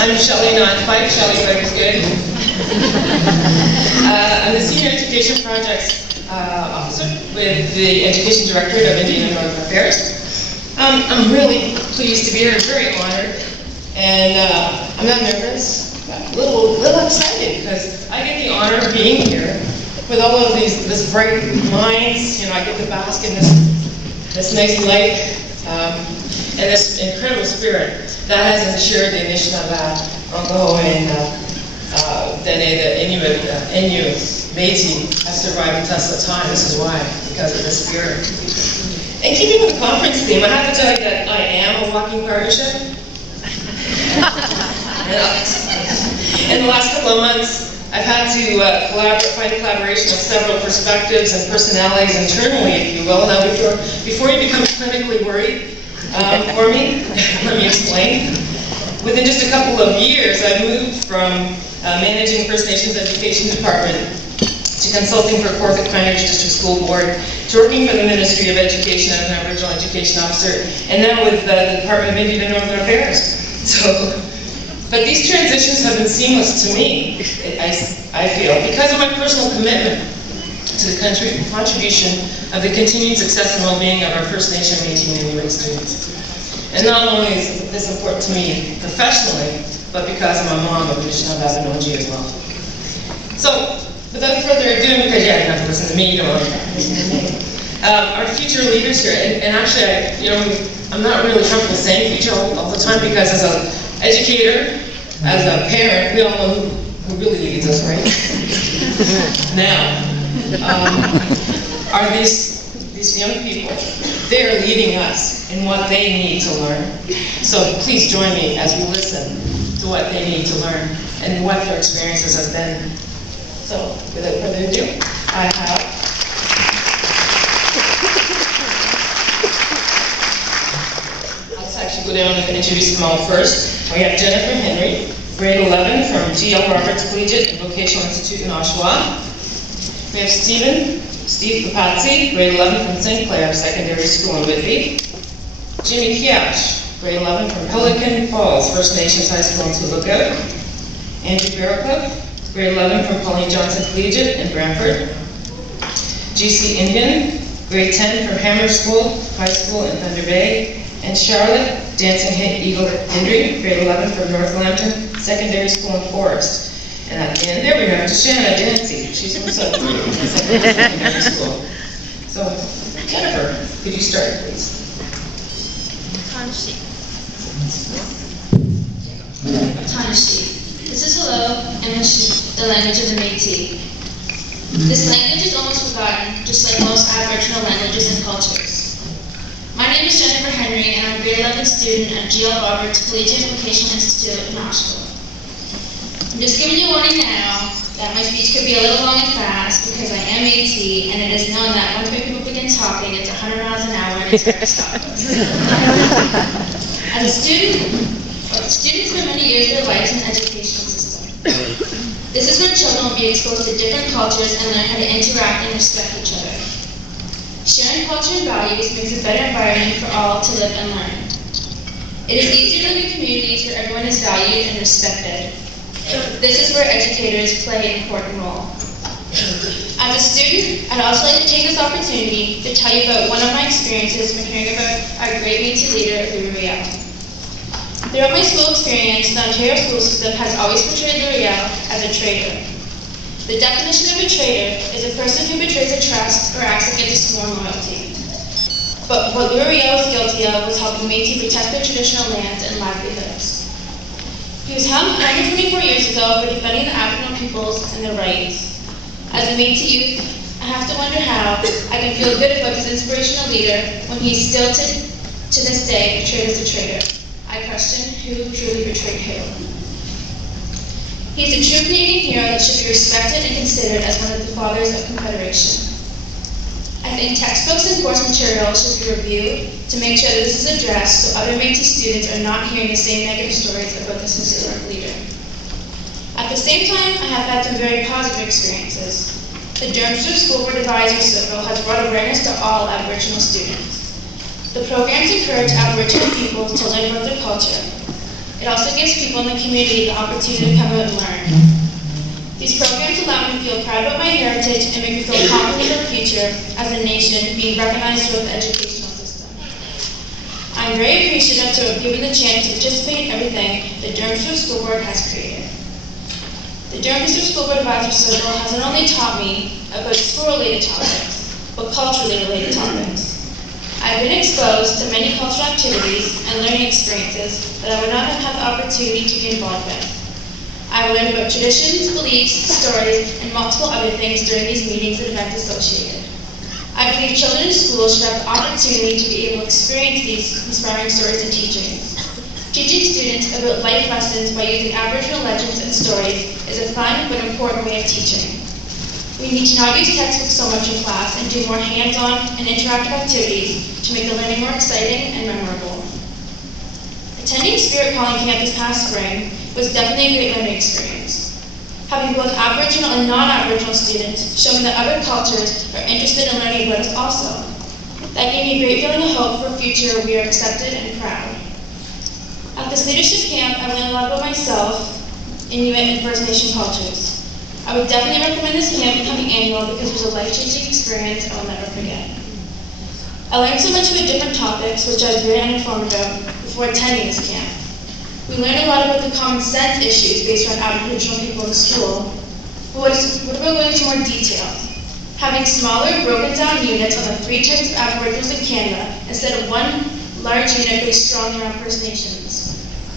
I'm Shelley, not Fife. Shelley Fife is good. I'm the Senior Education Projects Officer with the Education Directorate of Indian and Northern Affairs. I'm really pleased to be here, very honored, and I'm not nervous, but a little excited because I get the honor of being here with all of this bright minds. You know, I get to bask in this nice light and this incredible spirit that has ensured the mission of Onkaho and Dene, the Innu, Metis, has survived and tested the time. This is why, because of the spirit. And keeping with the conference theme, I have to tell you that I am a walking partnership. In the last couple of months, I've had to find collaboration of several perspectives and personalities internally, if you will. Now, before you become clinically worried for me, let me explain. Within just a couple of years, I moved from managing First Nations Education Department to consulting for Corporate Cranage District School Board, to working for the Ministry of Education as an Aboriginal Education Officer, and now with the Department of Indian and Northern Affairs. But these transitions have been seamless to me, I feel, because of my personal commitment to the country and contribution of the continued success and well-being of our First Nation, Métis, and Inuit students. And not only is this important to me professionally, but because I'm a mom of Anishinaabe as well. So, without further ado, because you have to listen to me, you don't want to our future leaders here, and actually, I'm not really comfortable saying future all the time, because as an educator, as a parent, we all know who really leads us, right? Now, are these young people? They are leading us in what they need to learn. So please join me as we listen to what they need to learn and what their experiences have been. So, without further ado, I have let's actually go down and introduce them all first. We have Jennifer Henry, grade 11 from G.L. Roberts Collegiate and Vocational Institute in Oshawa. We have Steve Papazzi, grade 11 from St. Clair Secondary School in Whitby. Jimmy Kiash, grade 11 from Pelican Falls First Nations High School in Lookout. Andrew Barrowcook, grade 11 from Pauline Johnson Collegiate in Brantford. GC Indian, grade 10 from Hammer School High School in Thunder Bay. And Charlotte Dancing Eagle Hendry, grade 11 from North Lambton Secondary School in Forest. And at the end there we have Shanna Dancy. She's from Secondary School. So, Jennifer, could you start, please? Tanashi. This is hello, and the language of the Métis. This language is almost forgotten, just like most Aboriginal languages and cultures. My name is Jennifer Henry, and I'm a grade 11 student at G.L. Roberts Collegiate and Vocational Institute in Oshawa. I'm just giving you a warning now that my speech could be a little long and fast because I am Métis, and it is known that once my people begin talking, it's 100 miles an hour and it's hard to stop us. As a student, students spend many years of their lives in the educational system. This is where children will be exposed to different cultures and learn how to interact and respect each other. Sharing culture and values makes a better environment for all to live and learn. It is easier to live in communities where everyone is valued and respected. This is where educators play an important role. As a student, I'd also like to take this opportunity to tell you about one of my experiences when hearing about our great Métis leader, Louis Riel. Throughout my school experience, the Ontario school system has always portrayed Louis Riel as a traitor. The definition of a traitor is a person who betrays a trust or acts against sworn loyalty. But what Louis Riel was guilty of was helping Métis protect their traditional lands and livelihoods. He was hung 124 years ago for defending the Aboriginal peoples and their rights. As a Métis youth, I have to wonder how I can feel good about this inspirational leader when he is still to this day portrayed as a traitor. I question who truly betrayed who. He is a true Canadian hero that should be respected and considered as one of the fathers of Confederation. I think textbooks and course materials should be reviewed to make sure that this is addressed so other Métis students are not hearing the same negative stories about this historic leader. At the same time, I have had some very positive experiences. The Durham School Board Advisory Circle has brought awareness to all Aboriginal students. The programs encourage Aboriginal people to learn about their culture. It also gives people in the community the opportunity to come out and learn. These programs allow me to feel proud about my heritage and make me feel confident in our future as a nation being recognized throughout the educational system. I'm very appreciative to have given the chance to participate in everything the Durham District School Board has created. The Durham District School Board Advisory Circle has not only taught me about school-related topics, but culturally related topics. I've been exposed to many cultural activities and learning experiences that I would not have had the opportunity to be involved with. I've learned about traditions, beliefs, stories, and multiple other things during these meetings and events associated. I believe children in school should have the opportunity to be able to experience these inspiring stories and teachings. Teaching students about life lessons by using Aboriginal legends and stories is a fun but important way of teaching. We need to not use textbooks so much in class and do more hands-on and interactive activities to make the learning more exciting and memorable. Attending Spirit Calling Camp this past spring was definitely a great learning experience. Having both Aboriginal and non-Aboriginal students show me that other cultures are interested in learning about us also. That gave me a great feeling of hope for a future where we are accepted and proud. At this leadership camp, I learned a lot about myself, Inuit and First Nation cultures. I would definitely recommend this camp becoming annual because it was a life-changing experience I will never forget. I learned so much about different topics, which I was very uninformed about before attending this camp. We learned a lot about the common sense issues based on Aboriginal people in school. But what about going into more detail? Having smaller, broken down units on the 3 types of Aboriginals in Canada instead of one large unit based strongly on First Nations.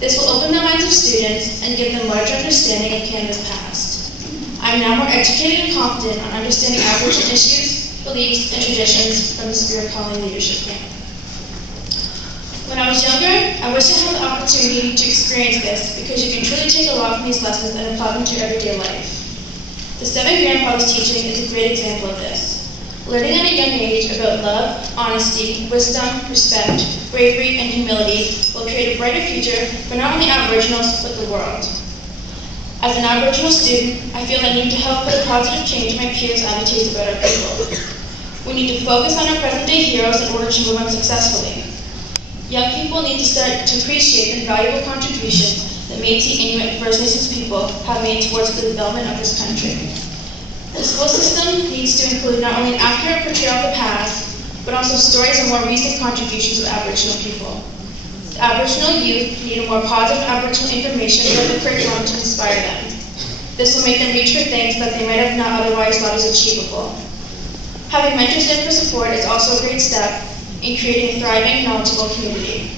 This will open the minds of students and give them larger understanding of Canada's past. I am now more educated and confident on understanding Aboriginal issues, beliefs, and traditions from the Spirit Calling Leadership Camp. When I was younger, I wish I had the opportunity to experience this because you can truly take a lot from these lessons and apply them to your everyday life. The 7 Grandfathers teaching is a great example of this. Learning at a young age about love, honesty, wisdom, respect, bravery, and humility will create a brighter future for not only Aboriginals, but the world. As an Aboriginal student, I feel I need to help put a positive change in my peers' attitudes about our people. We need to focus on our present-day heroes in order to move on successfully. Young people need to start to appreciate the valuable contributions that Metis, Inuit, and First Nations people have made towards the development of this country. The school system needs to include not only an accurate portrayal of the past, but also stories of more recent contributions of Aboriginal people. The Aboriginal youth need a more positive Aboriginal information about the curriculum to inspire them. This will make them reach for things that they might have not otherwise thought as achievable. Having mentors in for support is also a great step in creating a thriving, knowledgeable community.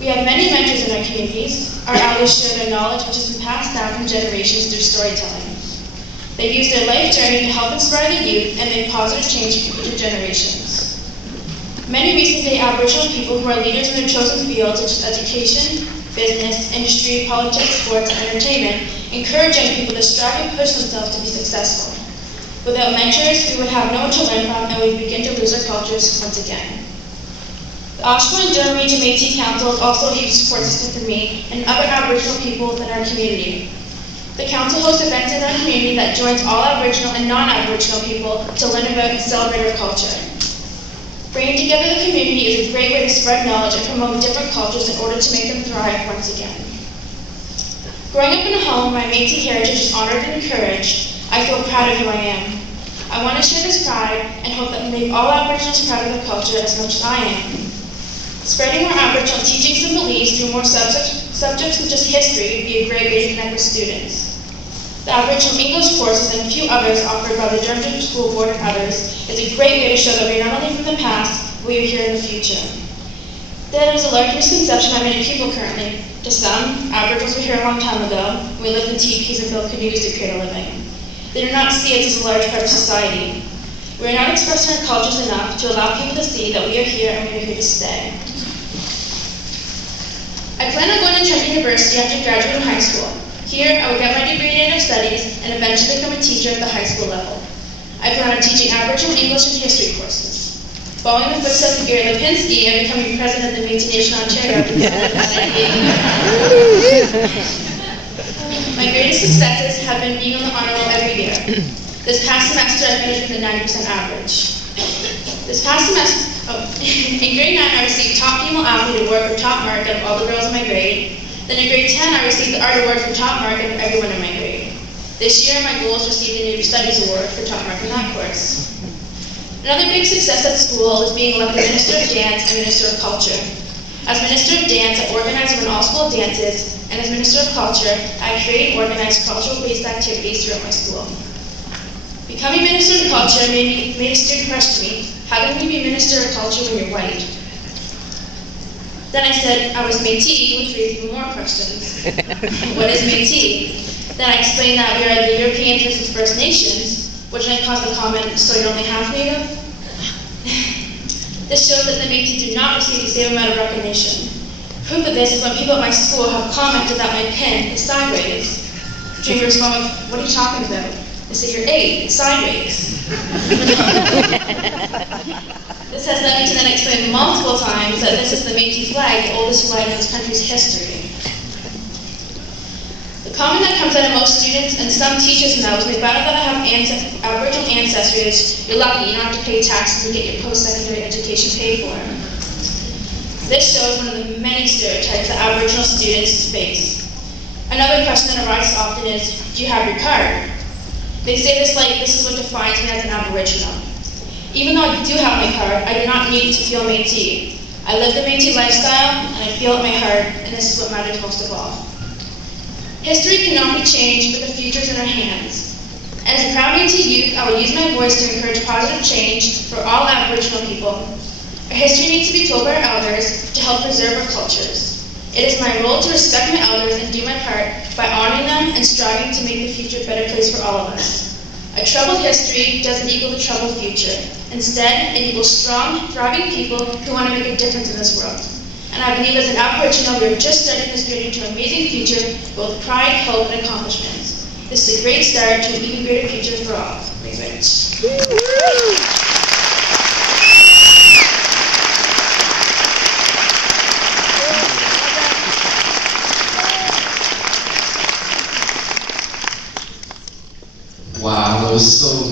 We have many mentors in our communities. Our elders share their knowledge, which has been passed down from generations through storytelling. They use their life journey to help inspire the youth and make positive change for future generations. Many recent-day Aboriginal people who are leaders in their chosen fields such as education, business, industry, politics, sports, and entertainment encourage young people to strive and push themselves to be successful. Without mentors, we would have no one to learn from and we would begin to lose our cultures once again. The Oshawa and Durham Region Metis Council is also a huge support system for me and other Aboriginal people within our community. The council hosts events in our community that joins all Aboriginal and non-Aboriginal people to learn about and celebrate our culture. Bringing together the community is a great way to spread knowledge and promote different cultures in order to make them thrive once again. Growing up in a home where my Metis heritage is honored and encouraged, I feel proud of who I am. I want to share this pride and hope that we make all Aboriginals proud of their culture as much as I am. Spreading more Aboriginal teachings and beliefs through more subjects such as history would be a great way to connect with students. The Aboriginal English courses and a few others offered by the Durham District School Board and others is a great way to show that we are not only from the past, but we are here in the future. There is a large misconception by many people currently. To some, Aboriginals were here a long time ago, and we lived in teepees and built canoes to create a living. They do not see us as a large part of society. We are not expressing our cultures enough to allow people to see that we are here and we are here to stay. I plan on going to Trent University after graduating high school. Here, I will get my degree in Indian studies and eventually become a teacher at the high school level. I plan on teaching Aboriginal English and history courses. Following the footsteps of Gary Lipinski and becoming president of the Metis Nation Ontario in 1998. My greatest successes have been being on the honor roll every year. This past semester, I finished with a 90% average. This past semester, in grade 9, I received top female athlete award for top mark out of all the girls in my grade. Then in grade 10, I received the art award for top mark of everyone in my grade. This year, my goal is to receive the New Studies Award for top mark in that course. Another big success at school is being elected Minister of Dance and Minister of Culture. As Minister of Dance, I organize and run all school dances, and as Minister of Culture, I create and organize cultural-based activities throughout my school. Becoming Minister of Culture made a student question me, how can you be Minister of Culture when you're white? Then I said I was Metis, which raised even more questions. What is Metis? Then I explained that we are the Europeans versus First Nations, which then caused the comment, so you're only half Native? This shows that the Metis do not receive the same amount of recognition. Proof of this is when people at my school have commented that my pen is sideways. Dreamer respond with, what are you talking about? I say, you're 8, it's sideways. This has led me to then explain multiple times that this is the Metis flag, the oldest flag in this country's history. The comment that comes out of most students and some teachers know is, if I that I have Aboriginal ancestors, you're lucky, you don't have to pay taxes and get your post-secondary education paid for. This shows one of the many stereotypes that Aboriginal students face. Another question that arises often is, do you have your card? They say this like, this is what defines me as an Aboriginal. Even though I do have my card, I do not need to feel Métis. I live the Métis lifestyle, and I feel it in my heart, and this is what matters most of all. History cannot be changed, but the future is in our hands. As a proud Métis youth, I will use my voice to encourage positive change for all Aboriginal people. Our history needs to be told by our elders to help preserve our cultures. It is my role to respect my elders and do my part by honoring them and striving to make the future a better place for all of us. A troubled history doesn't equal the troubled future. Instead, it equals strong, thriving people who want to make a difference in this world. And I believe as an Aboriginal, we are just starting this journey to an amazing future, filled with pride, hope, and accomplishments. This is a great start to an even greater future for all. Thanks very much. Wow, that was so